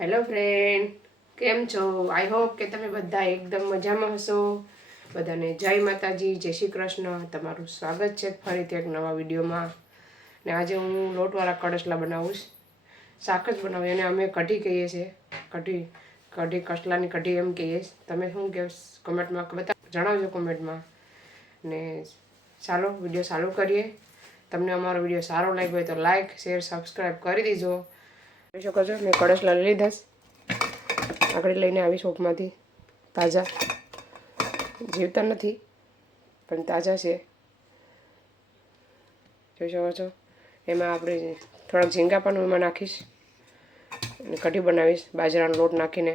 Hello friend, કેમ છો? I hope કે તમે બધા એકદમ મજામાં હશો. બધાને જય માતાજી, જય શ્રી કૃષ્ણ. તમારું સ્વાગત છે ફરીથી એક નવા વિડીયોમાં. ને આજે હું લોટવાળા કડસલા બનાવું. શાક જ બનાવું, એને અમે કઢી કહીએ છીએ. કઢી કસલાની કઢી એમ કહીએ. તમે શું કહો કમેન્ટમાં જણાવજો કોમેન્ટમાં. ને ચાલો વિડીયો ચાલુ કરીએ. તમને અમારો વિડીયો સારો લાગ્યો હોય તો લાઈક શેર સબસ્ક્રાઈબ કરી દીજો. જોઈ શકો છો મેં કડસલા લઈ લીધા. આગળ લઈને આવી શોપમાંથી. તાજા જીવતા નથી પણ તાજા છે. જોઈ શકો છો. એમાં આપણે થોડાક ઝીંગા પણ એમાં નાખીશ અને કઢી બનાવીશ બાજરાનો લોટ નાખીને.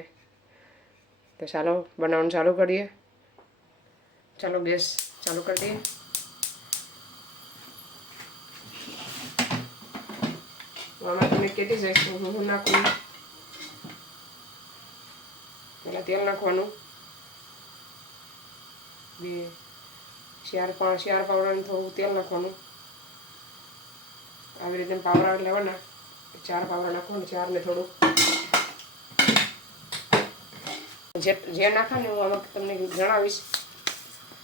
તો ચાલો બનાવવાનું ચાલુ કરીએ. ચાલો ગેસ ચાલુ કરી દઈએ. આમાં તમે કેટલી જઈશ હું નાખું. પહેલાં તેલ નાખવાનું. શિયાળ પાવડરનું થોડું તેલ નાખવાનું. આવી રીતે પાવડા લેવાના. 4 પાવડા નાખવાનું. 4 ને થોડું જે નાખવાનું હું આમાં તમને જણાવીશ.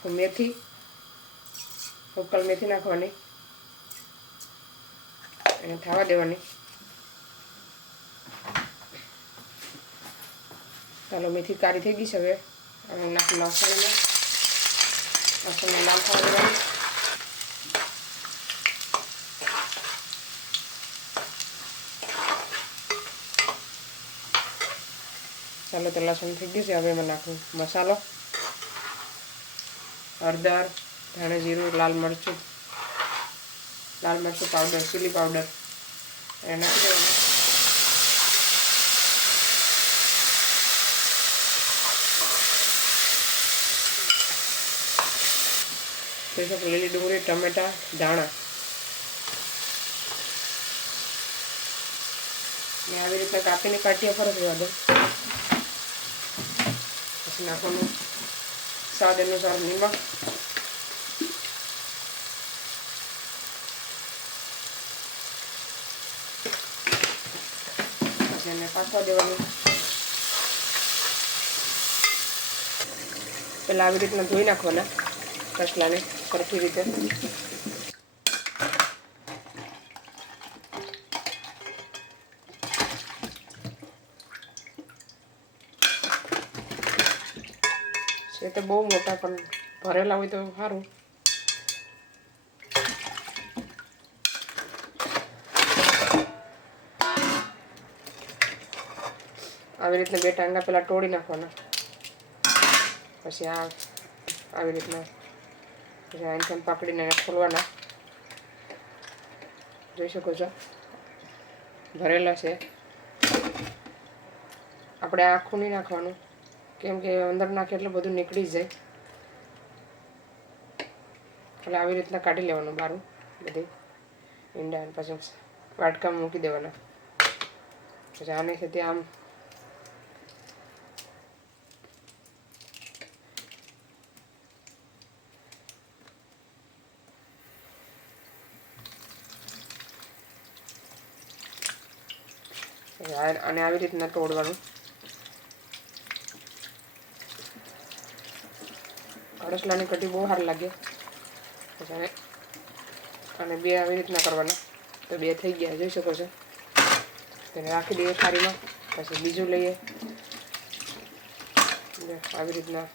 તો મેથી, ઉકલ મેથી નાખવાની અને થવા દેવાની. ચાલો મેથી કાળી થઈ ગઈ છે. હવે નાખી લસણને લાલ થવા દેવાની. ચાલો તો લસણ થઈ ગયું છે. હવે એમાં નાખું મસાલો, હળદર, ધાણા જીરું, લાલ મરચું પાવડર, ચીલી પાવડર એ નાખી દેવાનું. લીલી ડુંગળી, ટમેટા, ધાણા ને આવી રીતના કાપીને કાઢીએ ફરક રહેવા દો. પછી નાખવાનું સ્વાદ અનુસાર નિમક, પછી એને પાકવા દેવાનું. પહેલાં આવી રીતના ધોઈ નાખવાના કસલાને સરખી રીતે. એ તો બહુ મોટા પણ ભરેલા હોય તો સારું. આવી રીતના 2 ટાંગા પહેલાં તોડી નાખવાના. પછી આવી રીતના આઈન પકડીને ખોલવાના. જોઈ શકો છો ભરેલા છે. આપણે આખું નહીં નાખવાનું કેમ કે અંદર નાખે એટલે બધું નીકળી જાય. એટલે આવી રીતના કાઢી લેવાનું બારું બધી ઈંડા. પછી વાટકામાં મૂકી દેવાના. પછી આને છે તે આમ અને આવી રીતના તોડવાનું. કડસલાની કઢી બહુ સારી લાગે. પછી અને 2 આવી રીતના કરવાના. તો 2 થઈ ગયા. જોઈ શકો છો. તેને રાખી દઈએ થાળીમાં. પછી બીજું લઈએ. આવી રીતના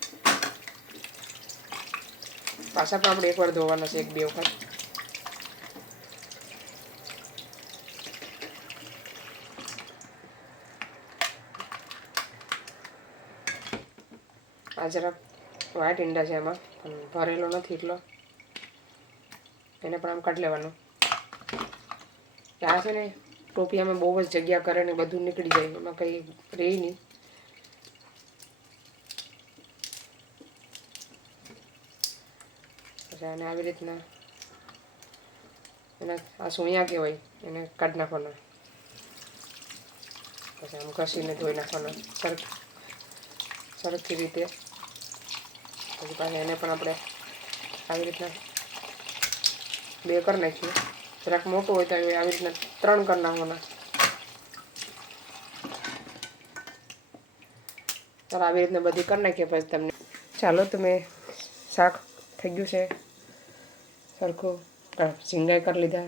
પાછા પણ આપણે એકવાર ધોવાના છે, 1-2 વખત. આ જરાક વ્હાઈટ ઈંડા છે એમાં પણ ભરેલો નથી એટલો. એને પણ આમ કાઢી લેવાનું. આ છે ને ટોપિયામાં બહુ જ જગ્યા કરે ને બધું નીકળી જાય. એમાં કંઈ રહે નહીં. પછી આને આવી રીતના એના આ સૂણિયા કહેવાય એને કાઢી નાખવાના. પછી આમ ઘસીને ધોઈ નાખવાના સરખી રીતે. પછી પાછા એને પણ આપણે આવી રીતના 2 કરી નાખીએ. જરાક મોટું હોય તો આવી રીતના 3 કરી નાખવાના. તો આવી રીતના બધી કરી નાખીએ પછી તમને ચાલો તમે શાક થઈ ગયું છે સરખું ઝીંગાઈ કરી લીધા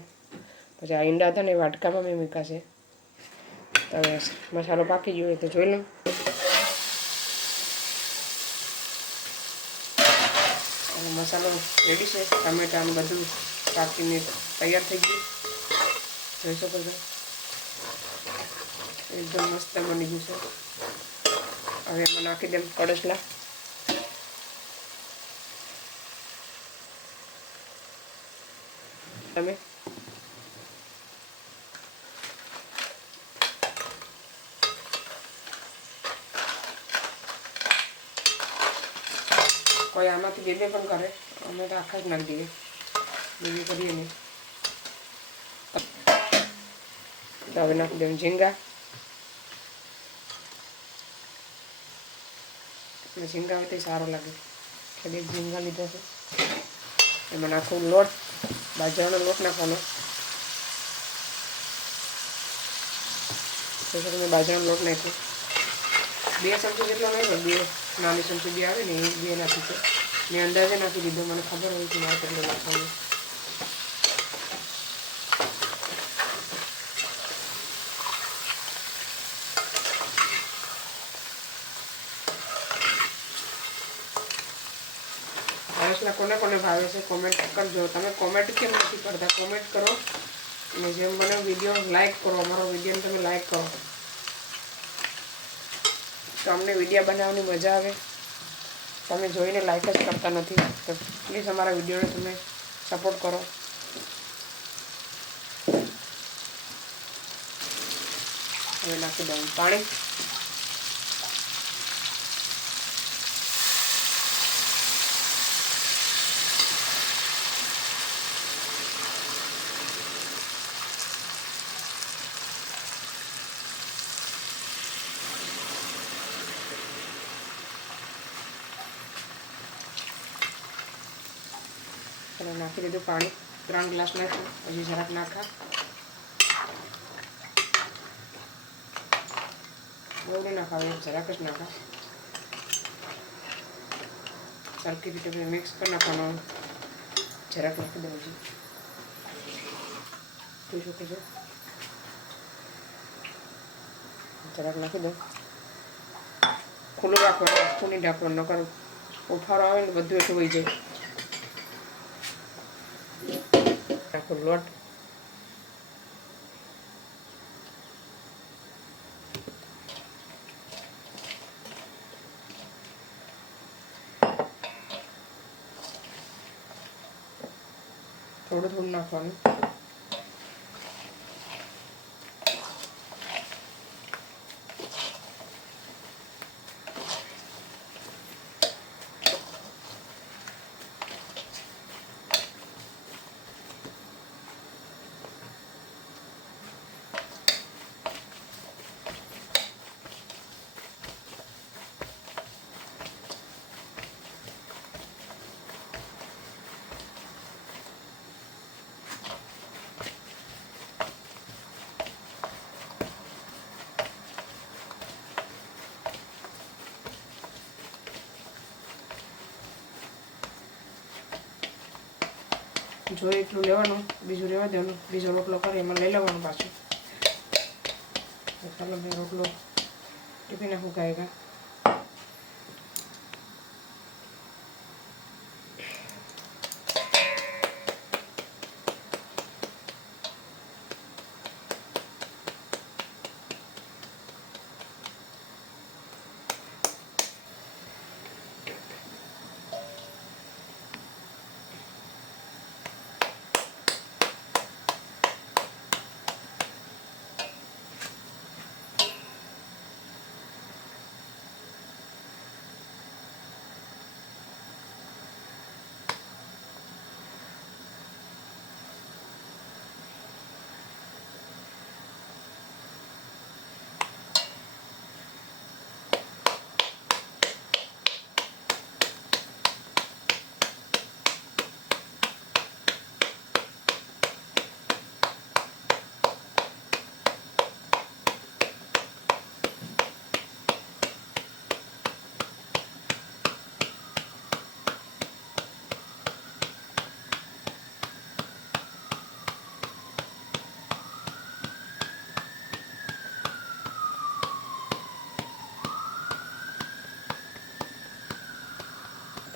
પછી આ ઈંડા હતા ને એ વાટકામાં મેં મૂક્યા છે તો હવે મસાલો પાકી ગયો હોય તો જોઈ લઉં અને મસાલો રેડી છે ટામેટાનું બધું કાપીને તૈયાર થઈ ગયું જોઈ શકો છો એકદમ મસ્ત બની ગયું છે હવે એમાં નાખી દે કડસલા તમે કોઈ આમાંથી બે પણ કરે અમે તો આખા જ નાખી દઈએ બીજું કરીએ નહીં તો હવે નાખી દઉં ઝીંગા ઝીંગા હોય તો સારો લાગે એટલે ઝીંગા લીધા છે એમાં નાખું લોટ બાજરાનો લોટ નાખવાનો મેં બાજરાનો લોટ નાખ્યો 2 ચમચી જેટલો નાખ્યો 2 નાની ચમચી બી આવે ને એ 2 નાખી છે મેં અંદાજે નાખી દીધો મને ખબર હોય કે મારે કેટલું નાખવાનું કોને કોને ભાવે છે કોમેન્ટ કરજો તમે કોમેન્ટ કેમ નથી કરતા કોમેન્ટ કરો અને જેમ મને વિડીયો લાઈક કરો અમારો વિડીયો તમે લાઈક કરો તો અમને વિડીયો બનાવવાની મજા આવે તમે જોઈને લાઈક જ કરતા નથી તો પ્લીઝ અમારા વિડીયોને તમે સપોર્ટ કરો હવે નાખી દઉં પાણી નાખી દીધું પાણી 3 ગ્લાસ નાખ્યું હજી જરાક નાખા બહુ નહીં નાખાવે જરાક જ નાખા સરખી રીતે મિક્સ કરી નાખવાનું જરાક નાખી દઉં છું જોઈ શકો છો જરાક નાખી દઉં ખુલ્લું રાખવાનું આખું નહીં ઢાંકવાનું નકર ઉફારો આવે ને બધું એટલું વહી જાય લોટ થોડું થોડું નાખવાનું જો એટલું લેવાનું બીજું રહેવા દેવાનું બીજો રોટલો કરે એમાં લઈ લેવાનું પાછું ચાલો મેં રોટલો ટીપી નાખું ગાયગા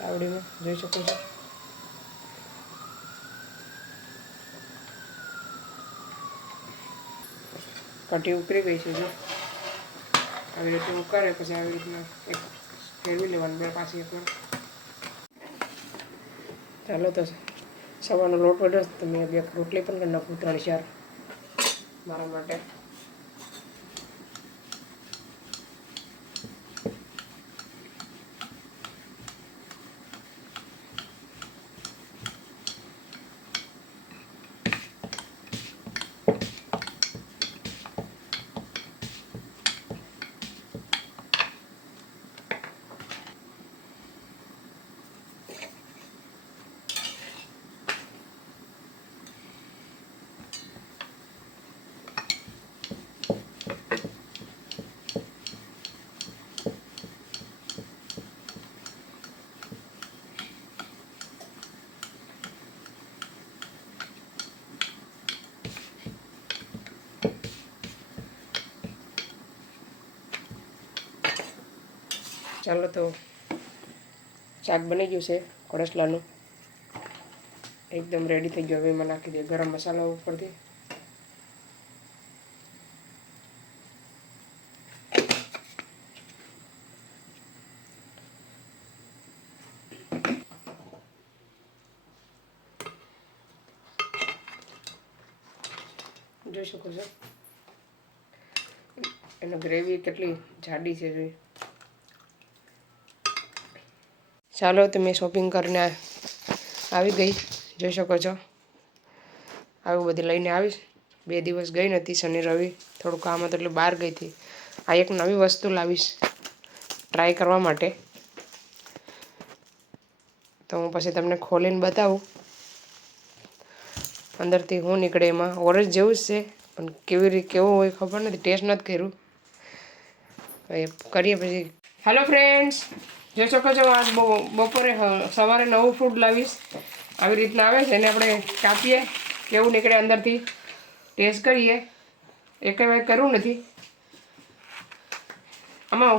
તાવડીમાં જોઈ શકો છો. કટી ઉકળી ગઈ છે. જો આવી રીતે ઉકળે પછી આવી રીતના એક ફેરવી લેવાનું બે પાછી એકવાર. ચાલો તો સવારનો લોટ વધ્યો તો મેં બે રોટલી પણ કરી નાખું 3-4 મારા માટે. ચાલો તો શાક બની ગયું છે કોળસલાનું, એકદમ રેડી થઈ ગયું. હવે એમાં નાખી દઈએ ગરમ મસાલા ઉપરથી. જોઈ શકો છો એનો ગ્રેવી કેટલી જાડી છે. જોઈ ચાલો તો મેં શોપિંગ કરીને આવી ગઈ. જોઈ શકો છો આવું બધી લઈને આવીશ. 2 દિવસ ગઈ નથી, શનિ રવિ થોડું કામ હતું એટલે બહાર ગઈ હતી. આ એક નવી વસ્તુ લાવીશ ટ્રાય કરવા માટે, તો હું પછી તમને ખોલીને બતાવું અંદરથી શું નીકળે. એમાં ઓરેન્જ જેવું જ છે પણ કેવું હોય ખબર નથી, ટેસ્ટ નથી કર્યું. એ કરીએ પછી. હેલો ફ્રેન્ડ્સ, જોઈ શકો છો આજ બપોરે સવારે નવું ફ્રૂટ લાવીશ. આવી રીતના આવે છે એને આપણે કાપીએ, કેવું નીકળે અંદરથી ટેસ્ટ કરીએ. એક વાર કરવું નથી. આમાં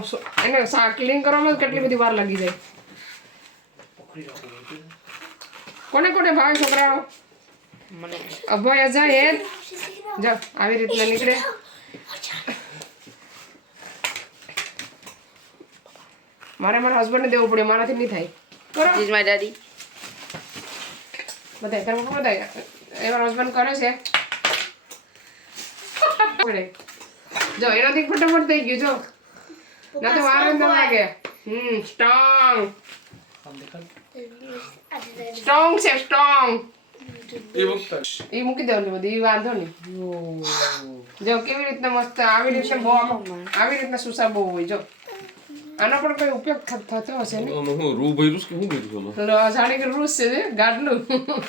એને ક્લીન કરવામાં કેટલી બધી વાર લાગી જાય. કોને કોને ભાવે છોકરાઓ? અભય અજા એ જો આવી રીતના નીકળે. મારા હસબન્ડને દેવું પડે, મારાથી નહીં થાય. બરાબર ઇઝ માય ડેડી બતાય તમે ખબર બતાય એવા હસબન્ડ કરે છે. જો એનાથી ફટાફટ થઈ ગયું. જો ના તો વાર ન લાગે. સ્ટ્રોંગ છે સ્ટ્રોંગ. એ મૂકી દેવાનું બધું, એ વાંધો નહીં. જો કેવી રીતના મસ્ત આવી રીતના બહુ આવી રીતના સુસા બહુ હોય. જો આનો પણ કોઈ ઉપયોગ થતો હશે ને? હું રૂ ભર્યું કે હું ભર્યું? લો સાડી કે રૂસ છે ગાડલું.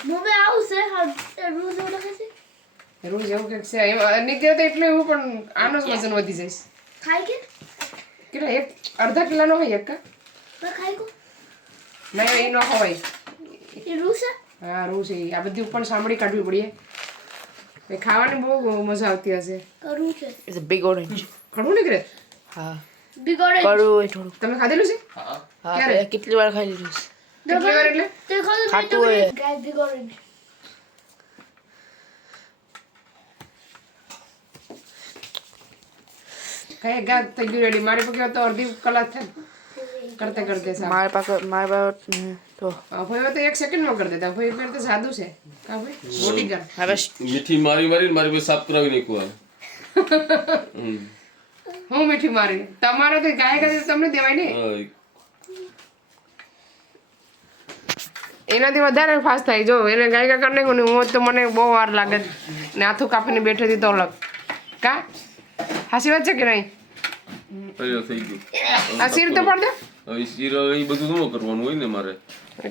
મમ્મી આવું છે રૂસ એવું લખે છે. રૂસ એવું કે છે નીકળે તો એટલે એવું, પણ આનો જ વજન વધી જાય. ખાઈ કે કેટલા એક અડધા કિલોનો હોય એક કા ખાઈ કો નહીં એ ન ખવાય. એ રૂસ છે. હા રૂસ છે. આ બધી ઉપર સાંભળી કાઢવી પડીએ. ખાવાની બહુ મજા આવતી હશે. કરું છે ઇટ્સ અ બિગ ઓરેન્જ. ઘણું નીકળે. હા બિગ ઓરેન્જ કરું હોય થોડું. તમે ખાધેલું છે? હા ક્યારે કેટલી વાર ખાઈ લીધું છે. કેટલી વાર એટલે તે ખાતું હોય ગાઈસ બિગ ઓરેન્જ. કઈ ગાત થઈ ગયું રેડી. મારી પાસે તો અડધી કલાક થાય કરતે કરતે. મારી પાસે તો ભાઈ તો 1 સેકન્ડમાં કરી દેતા. ભાઈ પર તો સાદું છે કા ભાઈ મોટી કર. હવે મીઠી મારી મારી પાસે સાફ કરાવી નાખ્યું. હું મીઠી મારી તમારે તો ગાય ગાય તમને દેવાય ને. એનાથી વધારે ફાસ્ટ થાય. જો એને ગાય ગા કરી નાખું ને હું તો મને બહુ વાર લાગે ને હાથું કાપીને બેઠી હતી તો અલગ. કા હાસી વાત છે કે નહીં? આ શીર તો પડ દે. હવે શીર એ બધું શું કરવાનું હોય ને? મારે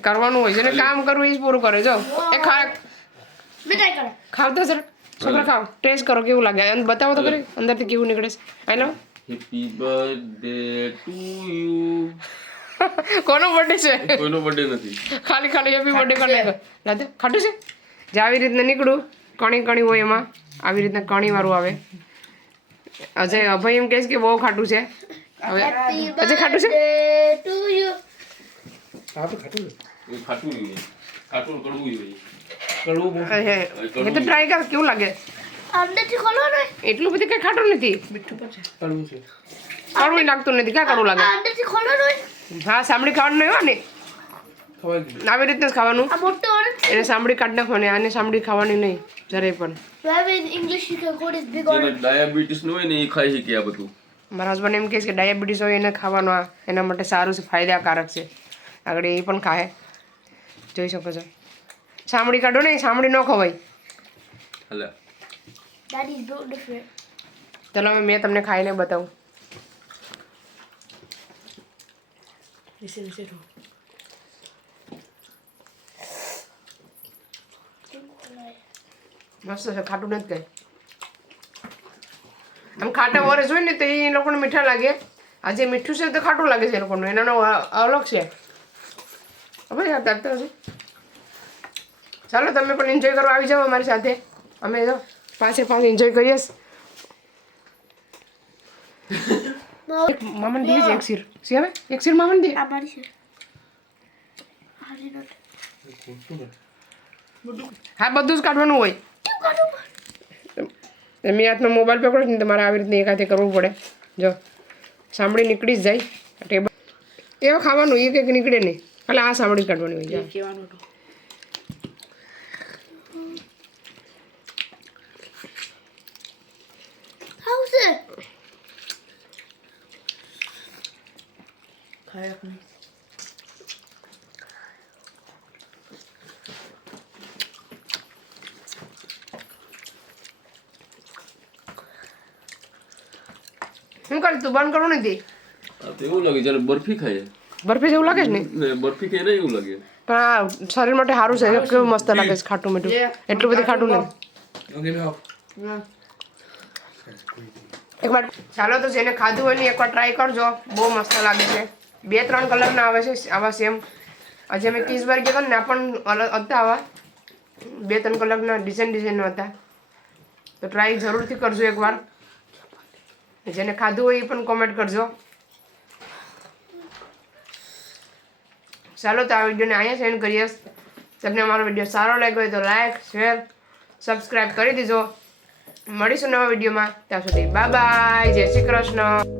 કરવાનું હોય છે ને, કામ કરવું એ જ પૂરું કરે. જો એ ખાવ તો સર છોકરા ખાવ, ટેસ્ટ કરો કેવું લાગે અને બતાવો તો કરી અંદરથી કેવું નીકળે છે. Hello happy birthday to you. કોનો બર્થડે છે? કોઈનો બર્થડે નથી. ખાલી હેપી બર્થડે કરી નાખો. રાધે ખાટું છે. જે આવી રીતના નીકળું કણી કણી હોય એમાં આવી રીતના કણી વાળું આવે. અજય અભય એમ કહે છે કે બહુ ખાટું છે. હવે અજય ખાટું છે. આ તો ખાટું ને. એ ખાટું નહીં હોય. ખાટું ને કડવું હોય. કડવું બહુ. એ તો ટ્રાય કર કેવું લાગે અંદરથી ખોલો ને એટલું બધું કઈ ખાટું નથી કડવું છે. કડવું લાગતું નથી ક્યાં કડવું લાગે અંદરથી ખોલો ને હા સાંભળી ખાવાનું નહીં હોય ને ખવાઈ ગયું. આવી રીતના જ ખાવાનું આ મોટો orange એને સાંભળી કાઢ નાખવાની આને સાંભળી ખાવાની નહીં જરાય પણ maybe in English you can call it big જેને orange ડાયાબિટીસ નું હોય ને એ ખાઈ શકે આ બધું. મારા હસબન્ડ એમ કહે છે કે ડાયાબિટીસ હોય એને ખાવાનું આ એના માટે સારું છે ફાયદાકારક છે આગળ એ પણ ખાય જોઈ શકો છો સાંભળી કાઢો ને સાંભળી ન ખવાય હાલા. that is built different ચલો હવે મેં તમને ખાઈને બતાવું મસ્ત છે ખાટું નથી કઈ આમ ખાટા વરસ હોય ને તો એ લોકોને મીઠા લાગે આ જે મીઠું છે તો ખાટું લાગે છે એ લોકોનું એનો અલગ છે હવે યાર તારતો હશે ચાલો તમે પણ એન્જોય કરવા આવી જાઓ અમારી સાથે અમે જો 5 એન્જોય કરીએ મામન દે છે એક શીર સી હવે એક શીર મામન દે આ મારી છે ખોટું ને. હા બધું જ કાઢવાનું હોય તમે હાથમાં મોબાઈલ પકડો ને તમારે આવી રીતના એક હાથે કરવું પડે જો સાંભળી નીકળી જ જાય ટેબલ એવું ખાવાનું એક એક નીકળે નહીં એટલે આ સાંભળી કાઢવાની હોય ખાવું છે શું કરે તું બંધ કરવું નથી આ તો એવું લાગે જ્યારે બરફી ખાઈએ બરફી જેવું લાગે છે ને ને બરફી ખાઈએ ને એવું લાગે. પણ આ શરીર માટે સારું છે કેવું મસ્ત લાગે છે ખાટું મીઠું એટલું બધું ખાટું નહીં ઓકે લો. એકવાર ચાલો તો જેને ખાધું હોય ને એકવાર ટ્રાય કરજો બહુ મસ્ત લાગે છે 2-3 કલરના આવે છે આવા સેમ આજે અમે 30 વાર ગયા ને આ પણ અલગ હતા આવા 2-3 કલરના ડિઝાઇન હતા તો ટ્રાય જરૂરથી કરજો એકવાર જેને ખાધું હોય એ પણ કોમેન્ટ કરજો ચાલો તો આ વિડીયોને અહીંયા સેન્ડ કરીએ તમને અમારો વિડીયો સારો લાગ્યો હોય તો લાઈક શેર સબસ્ક્રાઈબ કરી દેજો મળીશું નવા વિડીયોમાં ત્યાં સુધી બાય બાય જય શ્રી કૃષ્ણ